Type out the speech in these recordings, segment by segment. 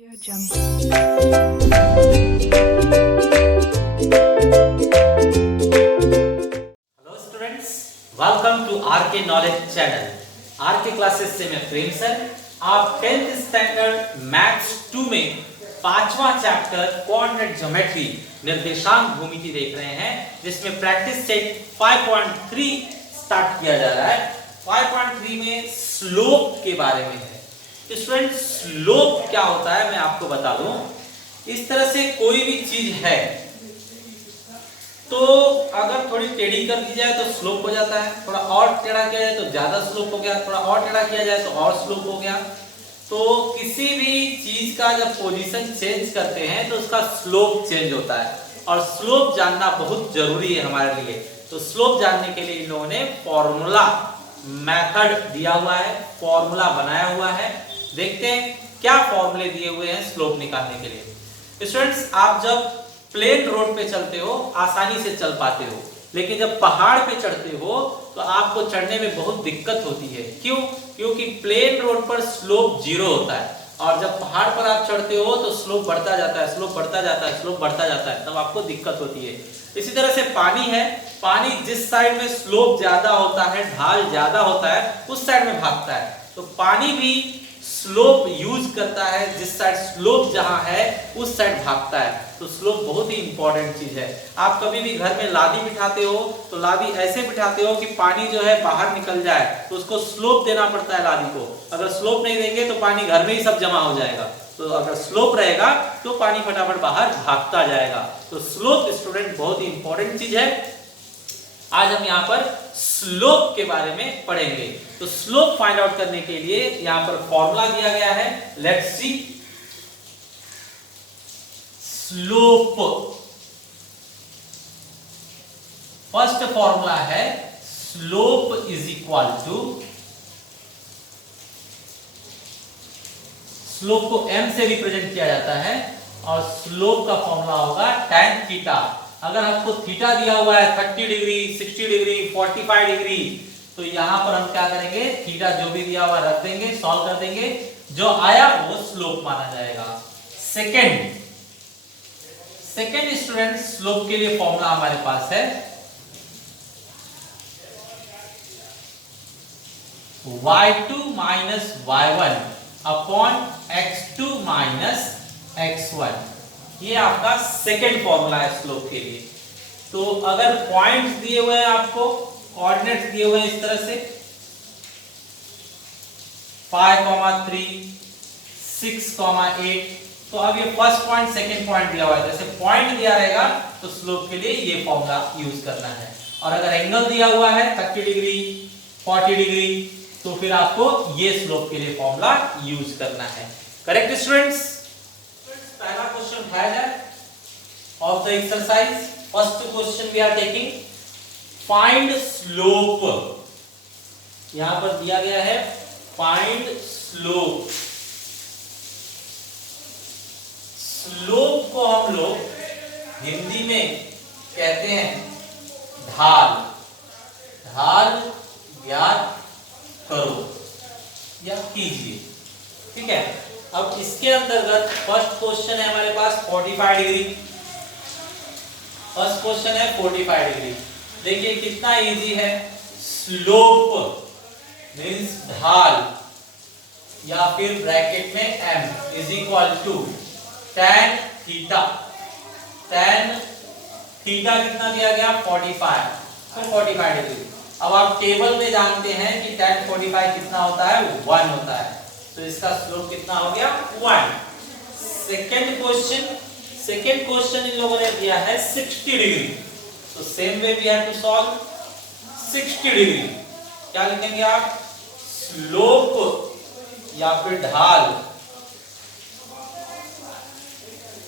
Hello students, welcome to RK knowledge channel. RK classes से मैं प्रेम sir. आप 10th standard maths 2 में 5वां चैप्टर कोऑर्डिनेट ज्योमेट्री निर्देशांक भूमिति देख रहे हैं, जिसमें प्रैक्टिस सेट 5.3 स्टार्ट किया जा रहा है। 5.3 में स्लोप के बारे में है। स्टूडेंट, स्लोप क्या होता है मैं आपको बता दूं। इस तरह से कोई भी चीज है तो अगर थोड़ी टेढ़ी कर दी जाए तो स्लोप हो जाता है, थोड़ा और टेढ़ा किया जाए तो ज्यादा स्लोप हो गया, थोड़ा और टेढ़ा किया जाए तो और स्लोप हो गया। तो किसी भी चीज का जब पोजीशन चेंज करते हैं तो उसका स्लोप चेंज होता है, और स्लोप जानना बहुत जरूरी है हमारे लिए। तो स्लोप जानने के लिए इन लोगों ने फॉर्मूला मेथड दिया हुआ है, फॉर्मूला बनाया हुआ है। देखते हैं क्या फॉर्मूले दिए हुए हैं स्लोप निकालने के लिए। स्टूडेंट्स, आप जब प्लेन रोड पे चलते हो आसानी से चल पाते हो, लेकिन जब पहाड़ पे चढ़ते हो तो आपको चढ़ने में बहुत दिक्कत होती है। क्यों? क्योंकि प्लेन रोड पर स्लोप 0 होता है, और जब पहाड़ पर आप चढ़ते हो तो स्लोप बढ़ता जाता है, स्लोप बढ़ता जाता है, स्लोप बढ़ता जाता है, तब आपको दिक्कत होती है। इसी तरह से पानी है, पानी जिस साइड में स्लोप ज्यादा होता है, ढाल ज्यादा होता है, उस साइड में भागता है। तो पानी भी स्लोप यूज करता है, जिस साइड स्लोप जहां है उस साइड भागता है। तो स्लोप बहुत ही इंपॉर्टेंट चीज है। आप कभी भी घर में लादी बिठाते हो तो लादी ऐसे बिठाते हो कि पानी जो है बाहर निकल जाए, तो उसको स्लोप देना पड़ता है लादी को। अगर स्लोप नहीं देंगे तो पानी घर में ही सब जमा हो जाएगा। तो अगर स्लोप रहेगा तो पानी फटाफट बाहर भागता जाएगा। तो स्लोप स्टूडेंट बहुत ही इंपॉर्टेंट चीज है। आज हम यहाँ पर स्लोप के बारे में पढ़ेंगे। तो स्लोप फाइंड आउट करने के लिए यहाँ पर फॉर्मूला दिया गया है। Let's see. Slope, first formula है slope is equal to, slope को m से रिप्रेजेंट किया जाता है, और स्लोप का फॉर्मूला होगा tan थीटा। अगर आपको थीटा दिया हुआ है 30 डिग्री, 60 डिग्री, 45 डिग्री, तो यहां पर हम क्या करेंगे, थीटा जो भी दिया हुआ रख देंगे, सॉल्व कर देंगे, जो आया वो स्लोप माना जाएगा। सेकंड स्टूडेंट, स्लोप के लिए फॉर्मूला हमारे पास है y2 minus y1 upon x2 minus x1। ये आपका सेकंड फॉर्मूला है स्लोप के लिए। तो अगर पॉइंट्स दिए हुए हैं, आपको कोऑर्डिनेट्स दिए हुए हैं इस तरह से 5,3, 6,8, तो अब ये फर्स्ट पॉइंट सेकंड पॉइंट दिया हुआ है, जैसे पॉइंट दिया रहेगा तो स्लोप के लिए ये फॉर्मूला यूज करना है। और अगर एंगल दिया हुआ है 30 डिग्री, 40 डिग्री, तो फिर आपको ये स्लोप के लिए फॉर्मूला यूज करना है। Correct students? पहला क्वेश्चन उठाया जाए of the exercise. First question we are taking find slope. यहां पर दिया गया है फाइंड स्लोप। स्लोप को हम लोग हिंदी में कहते हैं ढाल। ढाल ज्ञात करो या कीजिए, ठीक है। अब इसके अंतर्गत फर्स्ट क्वेश्चन है हमारे पास 45 डिग्री। फर्स्ट क्वेश्चन है 45 डिग्री। देखिए कितना इजी है। स्लोप मींस ढाल, या फिर ब्रैकेट में m is equal to tan theta. tan theta कितना दिया गया 45, तो 45 डिग्री। अब आप टेबल में जानते हैं कि tan 45 कितना होता है, 1 होता है, तो इसका स्लोप कितना हो गया 1। सेकंड क्वेश्चन इन लोगों ने दिया है 60 डिग्री। तो same way we have to solve 60 degree. क्या लिखेंगे आप? स्लोप या फिर ढाल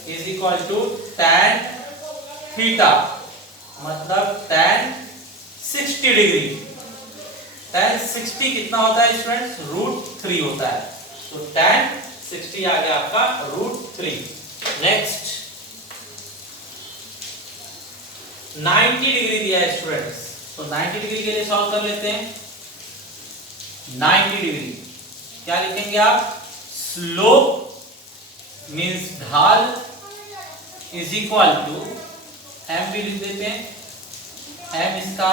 is equal to tan theta, मतलब tan 60 डिग्री। tan 60 कितना होता है स्टूडेंट्स? √3 होता है। तो tan 60 आ गया आपका √3। नेक्स्ट 90 डिग्री दिया है स्टूडेंट्स, तो 90 डिग्री के लिए सॉल्व कर लेते हैं। 90 डिग्री क्या लिखेंगे आप? स्लोप मीन्स ढाल इज इक्वल टू, एम भी लिख देते हैं, एम इसका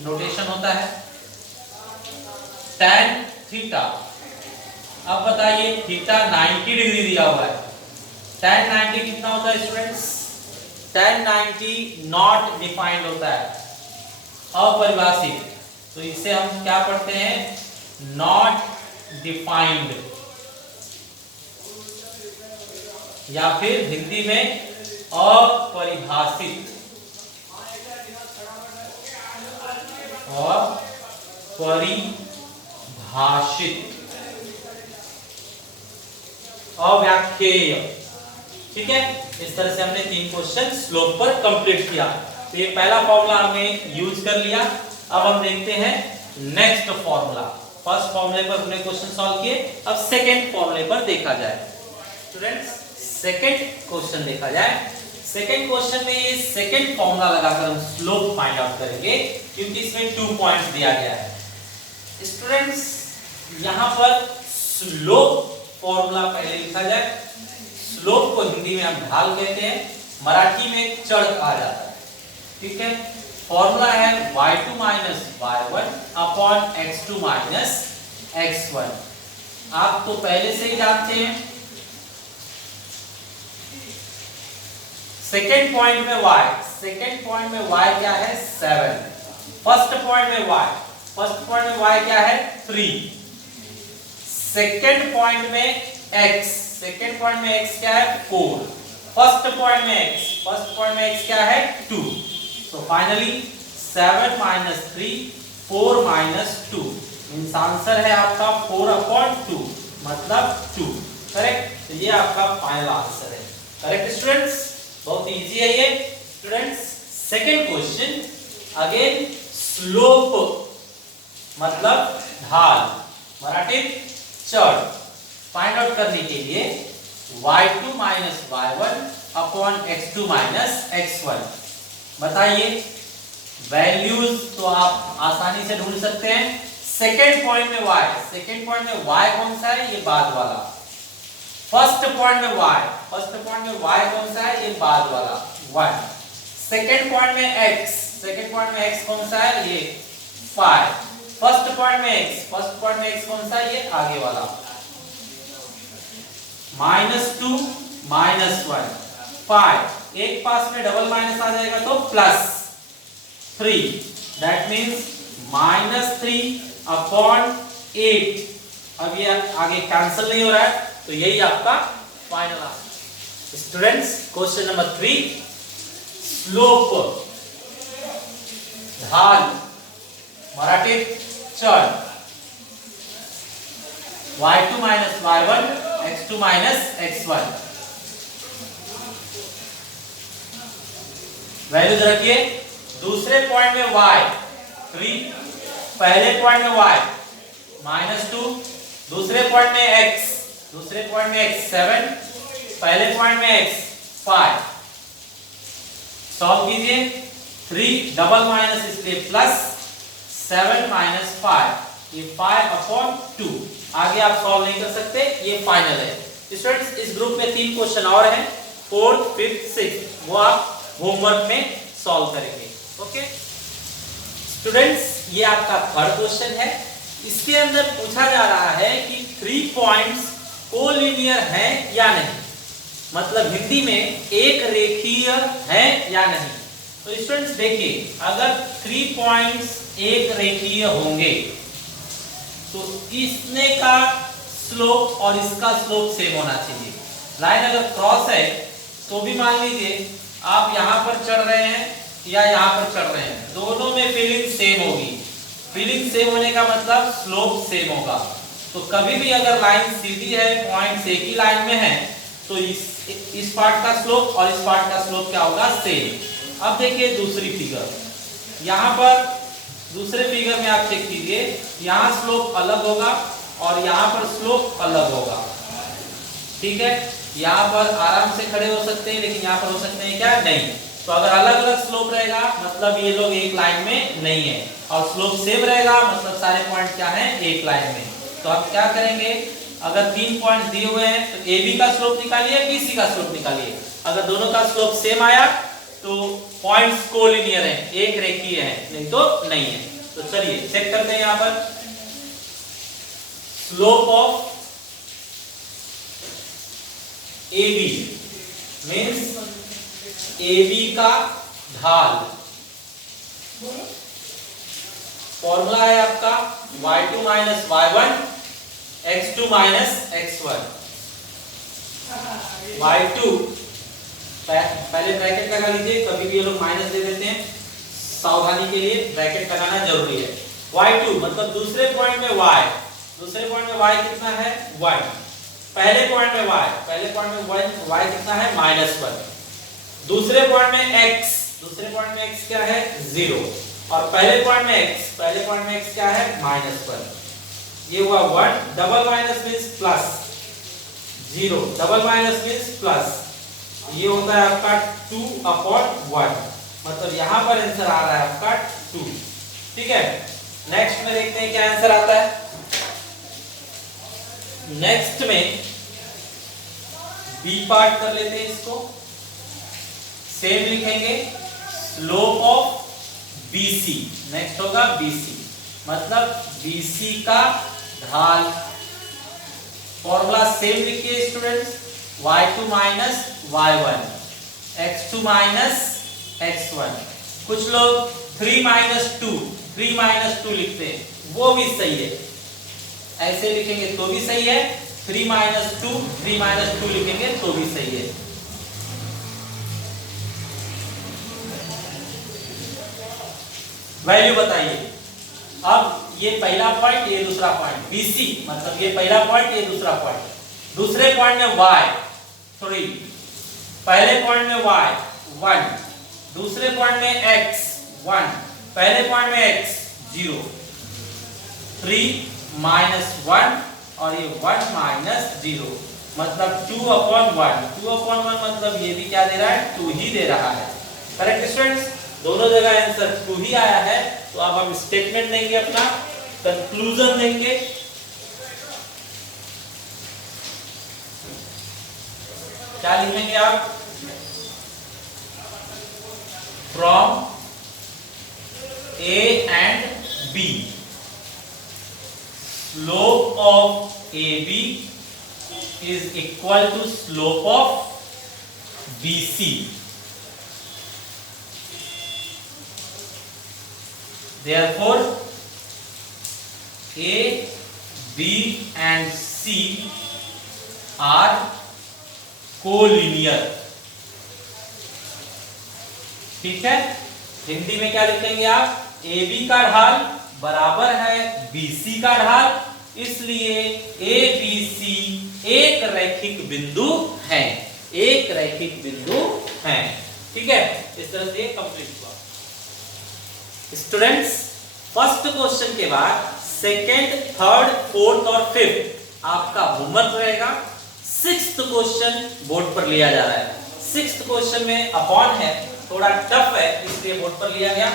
नोटेशन होता है tan थीटा। अब बताइए थीटा 90 डिग्री दिया हुआ है, tan 90 कितना होता है स्टूडेंट्स? tan 90 नॉट डिफाइंड होता है, अपरिभाषित। तो इसे हम क्या पढ़ते हैं? नॉट डिफाइंड, या फिर हिंदी में अपरिभाषित, अपरिभाषित, अव्याख्येय। ठीक है, इस तरह से हमने 3 क्वेश्चन स्लोप पर कंप्लीट किया। तो ये पहला फॉर्मूला हमने यूज कर लिया। अब हम देखते हैं नेक्स्ट फॉर्मूला। फर्स्ट फॉर्मूले पर हमने क्वेश्चन सॉल्व किए, अब सेकंड फॉर्मूले पर देखा जाए। स्टूडेंट्स सेकंड क्वेश्चन देखा जाए। सेकंड क्वेश्चन में ये सेकंड फॉर्मूला लगाकर हम स्लोप फाइंड आउट करेंगे, क्योंकि इसमें 2 पॉइंट्स दिया गया है। स्टूडेंट्स यहां पर स्लोप फॉर्मूला पहले लिखा जाए। स्लोप को हिंदी में हम ढाल कहते हैं, मराठी में चढ़ कहा जाता है। ठीक है, फॉर्मूला है y2 minus y1 upon x2 minus x1। आप तो पहले से ही जानते हैं। सेकेंड पॉइंट में y, सेकेंड पॉइंट में y क्या है? 7। फर्स्ट पॉइंट में y, फर्स्ट पॉइंट में y क्या है? 3। सेकेंड पॉइंट में x, सेकेंड पॉइंट में x क्या है? 4। फर्स्ट पॉइंट में x, फर्स्ट पॉइंट में x क्या है? 2। तो finally 7 minus 3, 4 minus 2, means answer है आपका 4/2, मतलब 2। करेक्ट? तो ये आपका फाइनल आंसर है। Correct students? बहुत इजी है ये। Students second question again, slope मतलब ढाल, मराठी चढ़, फाइंड आउट करने के लिए y2 minus y1 upon x2 minus x1। बताइए वैल्यूज तो आप आसानी से ढूंढ सकते हैं। सेकेंड पॉइंट में y, सेकेंड पॉइंट में y कौन सा है? ये बाद वाला। फर्स्ट पॉइंट में y, फर्स्ट पॉइंट में y कौन सा है? ये बाद वाला 1। सेकेंड पॉइंट में x, सेकेंड पॉइंट में x कौन सा है? ये 5। फर्स्ट पॉइंट में x, फर्स्ट पॉइंट में x कौन सा है? ये आगे वाला। -2 -1 5, एक पास में डबल माइनस आ जाएगा तो +3, दैट मींस -3/8। अब ये आगे कैंसिल नहीं हो रहा है, तो यही आपका final answer. Students question number 3, slope ढाल, मराठी चढ़, y2 minus y1 x2 minus x1। Values रखिए। दूसरे पॉइंट में y 3, पहले पॉइंट में y -2, दूसरे पॉइंट में x, दूसरे पॉइंट में x 7, पहले पॉइंट में x 5। सॉल्व कीजिए। 3 डबल माइनस इसलिए प्लस, 7 माइनस 5, ये 5/2। आगे आप सॉल्व नहीं कर सकते, ये फाइनल है। स्टूडेंट्स इस ग्रुप में 3 क्वेश्चन और हैं, 4th, 5th, 6th, वो आप होमवर्क में सॉल्व करेंगे। ओके स्टूडेंट्स, ये आपका थर्ड क्वेश्चन है। इसके अंदर पूछा जा रहा है कि 3 पॉइंट्स कोलिनियर हैं या नहीं, मतलब हिंदी में एक रेखीय हैं या नहीं। तो स्टूडेंट्स देखिए, अगर 3 पॉइंट्स एक रेखीय होंगे तो इसने का स्लोप और इसका स्लोप सेम होना चाहिए। लाइन अगर क्रॉस है तो भी मान लीजिए आप यहाँ पर चढ़ रहे हैं या यहाँ पर चढ़ रहे हैं, दोनों में फीलिंग सेम होगी। फीलिंग सेम होने का मतलब स्लोप सेम होगा। तो कभी भी अगर लाइन सीधी है, पॉइंट्स एक ही लाइन में है, तो इस पार्ट का स्लोप और इस पार्ट का स्लोप क्या होगा? सेम। अब देखिए दूसरी फिगर, यहाँ पर दूसरे फिगर में आप चेक कीजिए, यहाँ स्लोप अलग होगा और यहाँ पर स्लोप अलग होगा। ठीक है, यहाँ पर आराम से खड़े हो सकते हैं, लेकिन यहाँ पर हो सकते हैं क्या? नहीं। तो अगर अलग अलग स्लोप रहेगा मतलब ये लोग एक लाइन में नहीं है, और स्लोप सेम रहेगा मतलब सारे पॉइंट क्या हैं? एक लाइन में। तो आप क्या करेंगे? अगर 3 पॉइंट दिए हुए हैं तो AB का स्लोप निकालिए, BC का स्लोप निकालिए। अगर दोनों का स्लोप सेम आया तो पॉइंट्स कोलिनियर हैं, एक रेखीय है, नहीं तो नहीं है। तो चलिए चेक करते हैं यहां पर slope of AB means AB का ढाल, फॉर्मूला है आपका y2 minus y1 x2 minus x1। y2 पहले ब्रैकेट लगा लीजिए, कभी भी ये लोग माइनस दे देते हैं, सावधानी के लिए ब्रैकेट लगाना जरूरी है। y2 मतलब दूसरे पॉइंट में y, दूसरे पॉइंट में y कितना है 1, पहले पॉइंट में y कितना है -1, दूसरे पॉइंट में x क्या है 0, और पहले पॉइंट में x क्या है -1। ये हुआ 1, double minus means plus, 0 double minus means plus, ये होता है आपका 2/1, मतलब यहां पर आंसर आ रहा है आपका 2। ठीक है, नेक्स्ट में देखते हैं क्या आंसर आता है। नेक्स्ट में बी पार्ट कर लेते हैं, इसको सेम लिखेंगे स्लोप ऑफ BC। नेक्स्ट होगा BC मतलब BC का ढाल, फॉर्मूला सेम लिखिए students, y2 minus y1 x2 minus x1। कुछ लोग 3 माइनस 2 लिखते हैं, वो भी सही है, ऐसे लिखेंगे तो भी सही है, 3 माइनस 2 लिखेंगे तो भी सही है। वैल्यू बताइए। अब ये पहला पॉइंट, ये दूसरा पॉइंट, BC मतलब ये पहला पॉइंट, ये दूसरा पॉइंट, दूसरे पॉइंट में y 3, पहले पॉइंट में y 1, दूसरे पॉइंट में x 1, पहले पॉइंट में x 0, 3 माइनस 1 और ये 1 माइनस 0 मतलब 2/1 मतलब ये भी क्या दे रहा है 2 ही दे रहा है। करेक्ट स्टूडेंट्स, दोनों जगह आंसर 2 ही आया है। तो अब हम स्टेटमेंट देंगे, अपना कंक्लूजन देंगे। क्या लिखेंगे आप, from A and B slope of AB is equal to slope of BC. Therefore, A, B and C are collinear. ठीक है, हिंदी में क्या लिखेंगे आप, AB का ढाल बराबर है BC का ढाल, इसलिए ABC एक रैखिक बिंदु है, एक रैखिक बिंदु है। ठीक है, इस तरह से कंप्लीट हुआ। स्टूडेंट्स, फर्स्ट क्वेश्चन के बाद सेकंड, थर्ड, फोर्थ और फिफ्थ आपका होमवर्क रहेगा। सिक्स्थ क्वेश्चन बोर्ड पर लिया जा रहा है। सिक्स्थ क्वेश्चन में अपॉन है, थोड़ा टफ है, इसलिए बोर्ड पर लिया गया।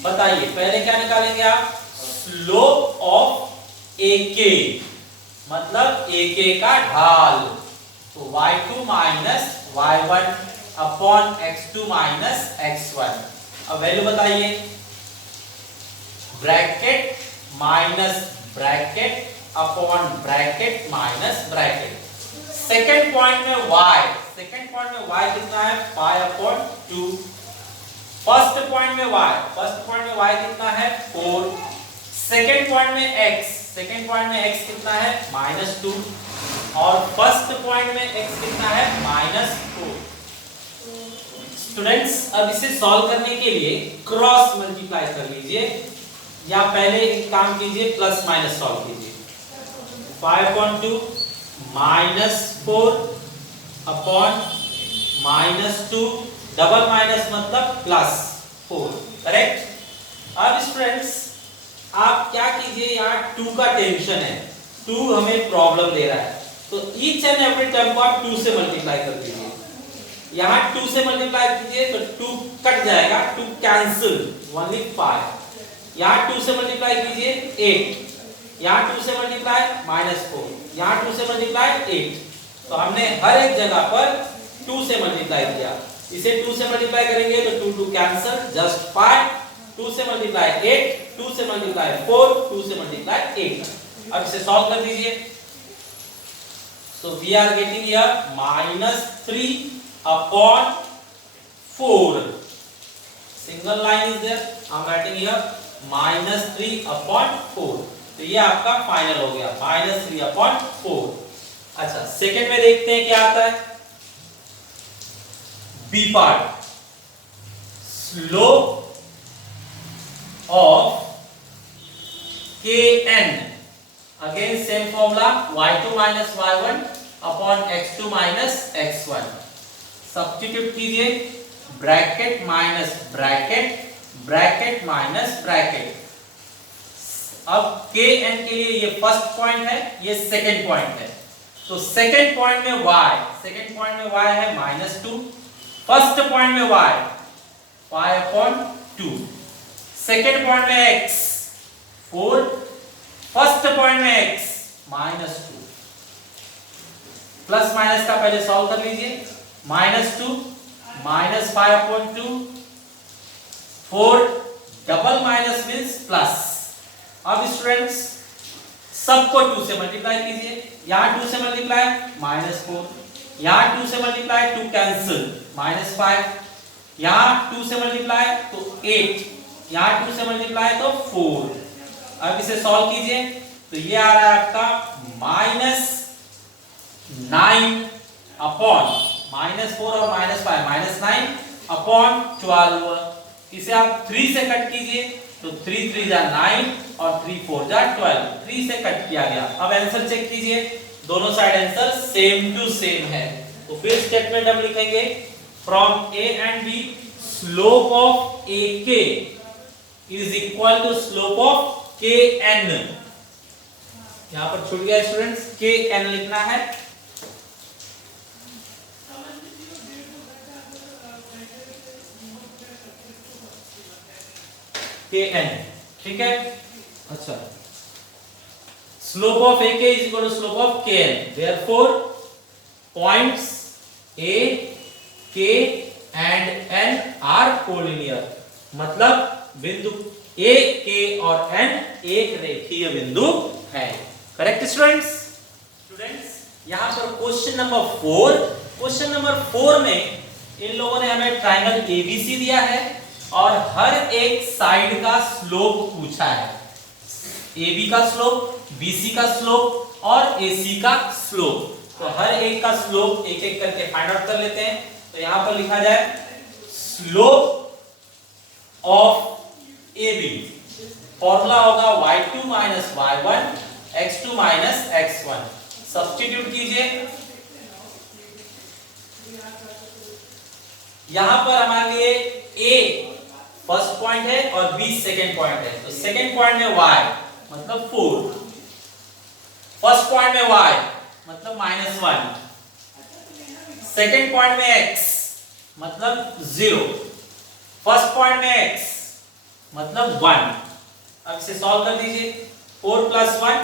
बताइए पहले क्या निकालेंगे आप, स्लोप ऑफ AK मतलब AK का ढाल, तो y2 minus y1 upon x2 minus x1। अब वैल्यू बताइए, bracket minus bracket upon bracket minus bracket. Second point में y कितना है, π/2। फर्स्ट पॉइंट में y कितना है 4। सेकंड पॉइंट में x कितना है -2, और फर्स्ट पॉइंट में x कितना है -4। स्टूडेंट्स, अब इसे सॉल्व करने के लिए क्रॉस मल्टीप्लाई कर लीजिए, या पहले एक काम कीजिए, प्लस माइनस सॉल्व कीजिए। 5/2 -4 अपॉन -2, डबल माइनस मतलब +4। करेक्ट। अब स्टूडेंट्स आप क्या कीजिए, यहाँ 2 का टेंशन है, 2 हमें प्रॉब्लम दे रहा है, तो ईच एंड एवरी टर्म को आप 2 से मल्टीप्लाई कर दीजिए। यहाँ 2 से मल्टीप्लाई कीजिए तो 2 कट जाएगा, 2 कैंसिल, ओनली 5। यहाँ 2 से मल्टीप्लाई कीजिए 8, यहाँ 2 से मल्टीप्लाई -4, यहाँ 2 से मल्टीप्लाई 8। तो हमने हर एक जगह पर 2 से मल्टीप्लाई किया। इसे 2 से मल्टीप्लाई करेंगे तो 2 2 कैंसिल, जस्ट 5। 2 से मल्टीप्लाई 8, 2 से मल्टीप्लाई 4, 2 से मल्टीप्लाई 8। अब इसे सॉल्व कर दीजिए। So we are getting here -3 upon 4. Single line is there. I'm writing here -3 upon 4. तो ये आपका फाइनल हो गया -3 upon 4। अच्छा, सेकंड में देखते हैं क्या आता है। B part, slope of kn, again same formula, y2 minus y1 upon x2 minus x1। Substitute कीजिए, bracket minus bracket, bracket minus bracket. अब kn के लिए ये फर्स्ट पॉइंट है, ये सेकंड पॉइंट है। तो सेकंड पॉइंट में y है -2, फर्स्ट पॉइंट में y 5/2, सेकंड पॉइंट में x 4, फर्स्ट पॉइंट में x -2। प्लस माइनस का पहले सॉल्व कर लीजिए। -2 -5/2, 4 डबल माइनस मींस प्लस। अब स्टूडेंट्स सबको 2 से मल्टीप्लाई कीजिए। यहाँ 2 से मल्टीप्लाई -4, यहाँ 2 से मल्टीप्लाई 2 कैंसिल -5, यहाँ 2 से मल्टीप्लाई तो 8, यहाँ 2 से मल्टीप्लाई तो 4। अब इसे सॉल्व कीजिए तो ये आ रहा है आपका -9 अपॉन -4 और -5 -9 अपॉन 12। इसे आप 3 से कट कीजिए तो 3 3 जा 9 और 3 4 जा 12, 3 से कट किया गया। अब आंसर चेक कीजिए, दोनों side answer same to same है। तो फिर स्टेटमेंट हम लिखेंगे from A and B slope of A K is equal to slope of K N. यहां पर छूट गया स्टूडेंट्स, के एन लिखना है। के एन, ठीक है। अच्छा, slope of A K is equal to slope of K N. Therefore points A K and N R collinear, मतलब बिंदु ए के और एन एक रेखीय बिंदु है। करेक्ट स्टूडेंट्स, यहां पर क्वेश्चन नंबर 4 में इन लोगों ने हमें ट्रायंगल एबीसी दिया है और हर एक साइड का स्लोप पूछा है। AB का स्लोप, BC का स्लोप और AC का स्लोप। तो हर एक का स्लोप एक एक करके फाइंड आउट कर लेते हैं। तो यहां पर लिखा जाए स्लोप ऑफ AB, फॉर्मूला होगा y2 minus y1 x2 minus x1। Substitute कीजिए। यहां पर हमारे लिए A फर्स्ट पॉइंट है और B सेकंड पॉइंट है। तो सेकंड पॉइंट में y मतलब 4, फर्स्ट पॉइंट में y मतलब -1, सेकंड पॉइंट में x मतलब 0, फर्स्ट पॉइंट में x मतलब 1। अब इसे सॉल्व कर दीजिए। 4 + 1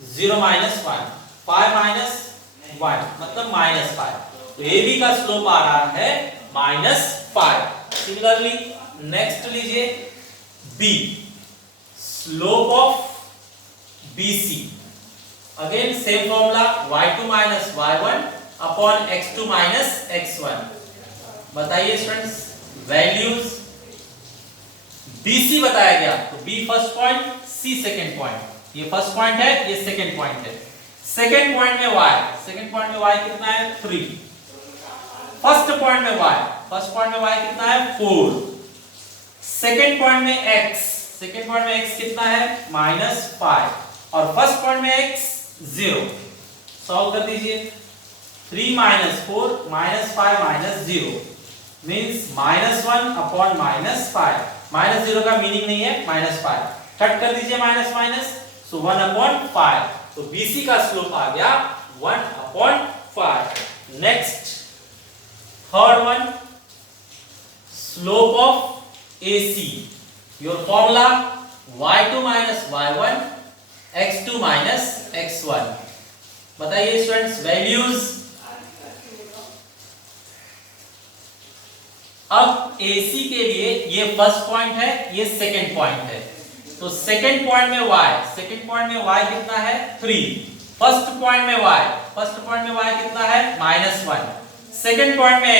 0 - 1, 5 - 1 मतलब -5। तो AB का स्लोप आ रहा है -5। सिमिलरली नेक्स्ट लीजिए B, slope of BC, again same formula y2 minus y1 upon x2 minus x1। बताइए स्टूडेंट्स, वैल्यूज BC बताया गया तो B first point, C second point. ये फर्स्ट पॉइंट है, ये सेकंड पॉइंट है। सेकंड पॉइंट में y कितना है 3, फर्स्ट पॉइंट में y कितना है 4, सेकंड पॉइंट में x कितना है -5 और फर्स्ट पॉइंट में x 0। सॉल्व कर दीजिए। 3 - 4 -5 - 0 मींस -1 अपॉन -5। -0 का मीनिंग नहीं है -5, कट कर दीजिए माइनस, सो 1/5। तो BC का स्लोप आ गया 1/5। Next third one, slope of AC, your formula y2 - y1 x2 minus x1। बताइए स्टूडेंट्स वैल्यूज। अब AC के लिए ये फर्स्ट पॉइंट है, ये सेकंड पॉइंट है, तो सेकंड पॉइंट में y कितना है 3, फर्स्ट पॉइंट में y कितना है -1, सेकंड पॉइंट में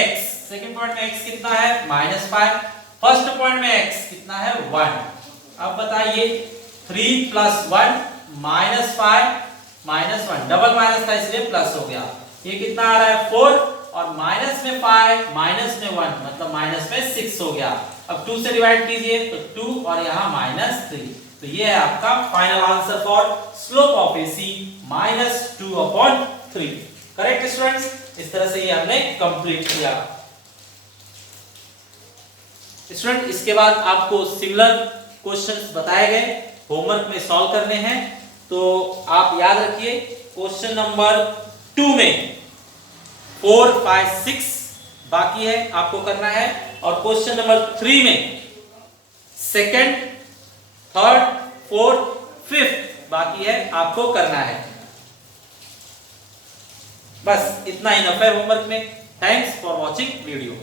x कितना है -5, फर्स्ट पॉइंट में x कितना है 1। अब बताइए 3 + 1 -5 -1, डबल माइनस था इसलिए प्लस हो गया, ये कितना आ रहा है 4, और माइनस में 5 माइनस में 1 मतलब माइनस में 6 हो गया। अब 2 से डिवाइड कीजिए तो 2 और यहाँ -3, तो ये है आपका final answer for slope of AC -2/3। Correct students, इस तरह से ये हमने कंप्लीट किया। स्टूडेंट इसके बाद आपको सिमिलर क्वेश्चंस बताए गए होमवर्क में सॉल्व करने हैं, तो आप याद रखिए क्वेश्चन नंबर 2 में 4, 5, 6 बाकी है आपको करना है, और क्वेश्चन नंबर 3 में सेकंड, थर्ड, फोर्थ, फिफ्थ बाकी है आपको करना है। बस इतना इनफ है होमवर्क में। Thanks for watching video.